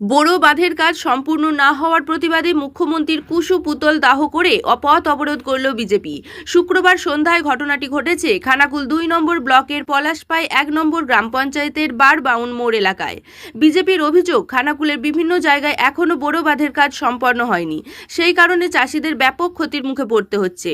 বোরো বাঁধের কাজ সম্পূর্ণ না হওয়ার প্রতিবাদে মুখ্যমন্ত্রীর কুশু পুতল দাহ করে পথ অবরোধ করল বিজেপি। শুক্রবার সন্ধ্যায় ঘটনাটি ঘটেছে খানাকুল 2 নম্বর ব্লকের পলাশপাই 1 নম্বর গ্রাম পঞ্চায়েতের বারবাউন মোড় এলাকায়। বিজেপির অভিযোগ, খানাকুলের বিভিন্ন জায়গায় এখনও বোরো বাঁধের কাজ সম্পন্ন হয়নি, সেই কারণে চাষিদের ব্যাপক ক্ষতির মুখে পড়তে হচ্ছে।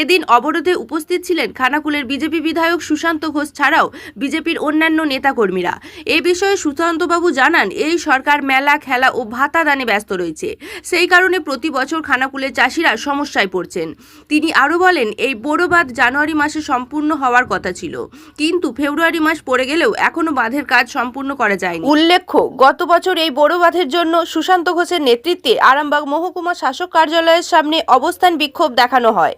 এদিন অবরোধে উপস্থিত ছিলেন খানাকুলের বিজেপি বিধায়ক সুশান্ত ঘোষ ছাড়াও বিজেপির অন্যান্য নেতাকর্মীরা। এ বিষয়ে সুশান্তবাবু জানান, এই সরকার মেলা, খেলা ও ভাতা দানে ব্যস্ত রয়েছে, সেই কারণে প্রতি বছর খানাকুলের চাষিরা সমস্যায় পড়ছেন। তিনি আরও বলেন, এই বোরো বাঁধ জানুয়ারি মাসে সম্পূর্ণ হওয়ার কথা ছিল, কিন্তু ফেব্রুয়ারি মাস পড়ে গেলেও এখনো বাঁধের কাজ সম্পূর্ণ করা যায়নি। উল্লেখ্য, গত বছর এই বোরো বাঁধের জন্য সুশান্ত ঘোষের নেতৃত্বে আরামবাগ মহকুমা শাসক কার্যালয়ের সামনে অবস্থান বিক্ষোভ দেখানো হয়।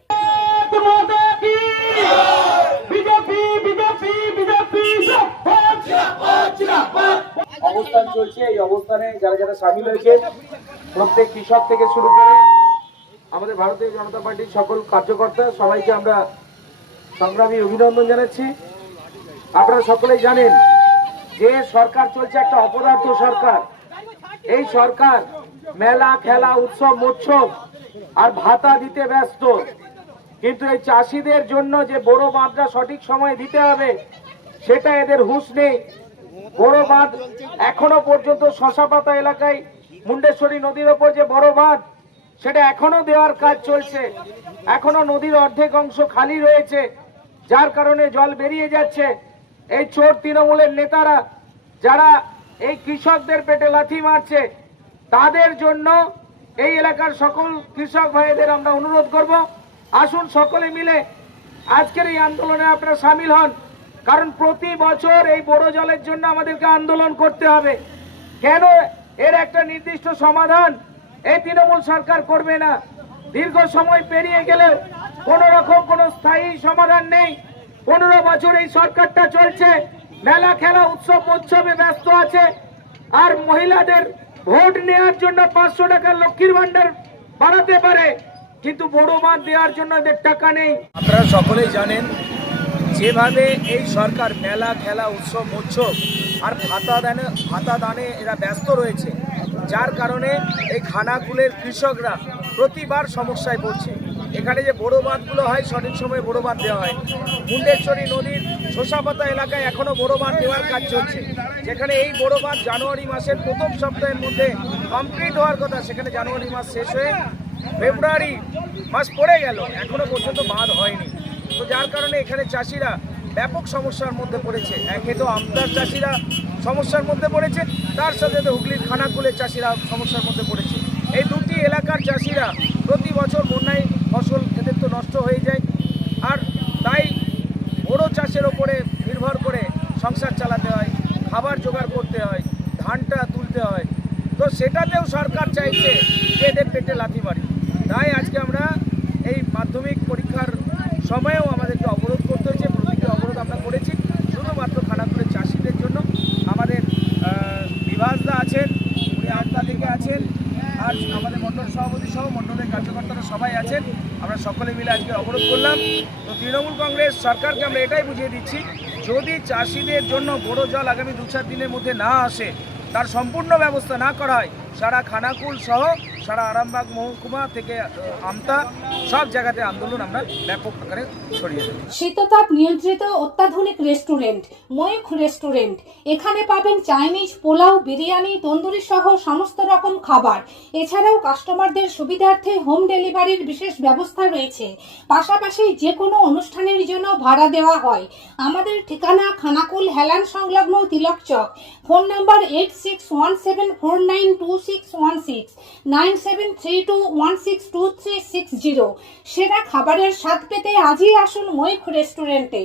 অবস্থান চলছে। এই অবস্থানে যারা যারা সামিল হয়েছে, প্রত্যেক কৃষক থেকে শুরু করে আমাদের ভারতীয় জনতা পার্টির সকল কার্যকর্তা, সবাইকে আমরা সংগ্রামী অভিনন্দন জানাচ্ছি। আপনারা সকলেই জানেন যে সরকার চলছে একটা অপদার্থ সরকার। এই সরকার মেলা, খেলা, উৎসব, মৎসব আর ভাতা দিতে ব্যস্ত, কিন্তু এই চাষিদের জন্য যে বড় বাঁধটা সঠিক সময়ে দিতে হবে সেটা এদের হুঁশ নেই। বড় বাঁধ এখনো পর্যন্ত শশাপাতা এলাকায় মুন্ডেশ্বরী নদীর ওপর যে বড় বাঁধ, সেটা এখনো দেওয়ার কাজ চলছে। এখনো নদীর অর্ধেক অংশ খালি রয়েছে, যার কারণে জল বেরিয়ে যাচ্ছে। এই চোর তৃণমূলের নেতারা যারা এই কৃষকদের পেটে লাথি মারছে, তাদের জন্য এই এলাকার সকল কৃষক ভাইদের আমরা অনুরোধ করব, আসুন সকলে মিলে আজকের এই আন্দোলনে আপনারা সামিল হন। কারণ প্রতি বছর এই বড় জলের জন্য আমাদেরকে আন্দোলন করতে হবে। কেন এর একটা নির্দিষ্ট সমাধান এই তৃণমূল সরকার করবে না? দীর্ঘ সময় পেরিয়ে গেলেও কোন রকম কোন স্থায়ী সমাধান নেই। 15 বছর এই সরকারটা চলছে, মেলা, খেলা, উৎসব, মৎসবে ব্যস্ত আছে। আর মহিলাদের ভোট নেওয়ার জন্য 500 টাকার লক্ষ্মীর ভান্ডার বাড়াতে পারে, কিন্তু বড় বাঁধ দেওয়ার জন্য এদের টাকা নেই। আপনারা সকলেই জানেন যেভাবে এই সরকার মেলা, খেলা, উৎসব, মৎসব আর ভাতা দানে এরা ব্যস্ত রয়েছে, যার কারণে এই খানাকুলের কৃষকরা প্রতিবার সমস্যায় পড়ছে। এখানে যে বড় বাঁধগুলো হয় সঠিক সময়ে বড় বাঁধ দেওয়া হয়। মুন্ডেশ্বরী নদীর শশাপাতা এলাকায় এখনো বড় বাঁধ দেওয়ার কাজ চলছে, যেখানে এই বড় বাঁধ জানুয়ারি মাসের প্রথম সপ্তাহের মধ্যে কমপ্লিট হওয়ার কথা, সেখানে জানুয়ারি মাস শেষ হয়ে ফেব্রুয়ারি মাস পড়ে গেল, এখনো পর্যন্ত বাঁধ হয়নি। তো যার কারণে এখানে চাষিরা ব্যাপক সমস্যার মধ্যে পড়েছে। একে তো আমতার চাষিরা সমস্যার মধ্যে পড়েছে, তার সাথে তো হুগলির খানাকুলের চাষিরা সমস্যার মধ্যে পড়েছে। এই দুটি এলাকার চাষিরা প্রতি বছর বন্যায় ফসল এদের তো নষ্ট হয়ে যায়, আর তাই বড় চাষের ওপরে নির্ভর করে সংসার চালাতে হয়, খাবার জোগাড় করতে হয়, ধানটা তুলতে হয়। তো সেটাতেও সরকার চাইছে যে এদের পেটে লাথি মারি। তাই আজকে আমরা এই মাধ্যমিক পরীক্ষার সময়েও আমাদেরকে অবরোধ করতে হয়েছে। প্রতিটি অবরোধ আমরা করেছি শুধুমাত্র খানাকুলের চাষিদের জন্য। আমাদের বিভাসদা আছেন, উনি আটটা থেকে আছেন, আর আমাদের মণ্ডল সভাপতি সহ মণ্ডলের কার্যকর্তারা সবাই আছেন। আমরা সকলে মিলে আজকে অবরোধ করলাম। তো তৃণমূল কংগ্রেস সরকারকে আমরা এটাই বুঝিয়ে দিচ্ছি, যদি চাষিদের জন্য বড় জল আগামী 2-4 দিনের মধ্যে না আসে, তার সম্পূর্ণ ব্যবস্থা না করা হয়, সারা খানাকুল সহ সারা আরামবাগ মহকুমা থেকে আমতা সব জায়গাতে আন্দোলন আমরা ব্যাপক আকারে ছড়িয়ে দেব। শীততাপ নিয়ন্ত্রিত অত্যাধুনিক রেস্টুরেন্ট ময়ূখ রেস্টুরেন্ট। এখানে পাবেন চাইনিজ, পোলাও, বিরিয়ানি, তন্দুরি সহ সমস্ত রকম খাবার। এছাড়াও কাস্টমারদের সুবিধার্থে হোম ডেলিভারির বিশেষ ব্যবস্থা রয়েছে। পাশাপাশি যে কোনো অনুষ্ঠানের জন্য ভাড়া দেওয়া হয়। আমাদের ঠিকানা খানাকুল হেলান সংলগ্ন তিলক চক। Phone number 8617492616 9732162360। সেরা খাবারের স্বাদ পেতে আজই আসুন ময়ূখ রেস্টুরেন্টে।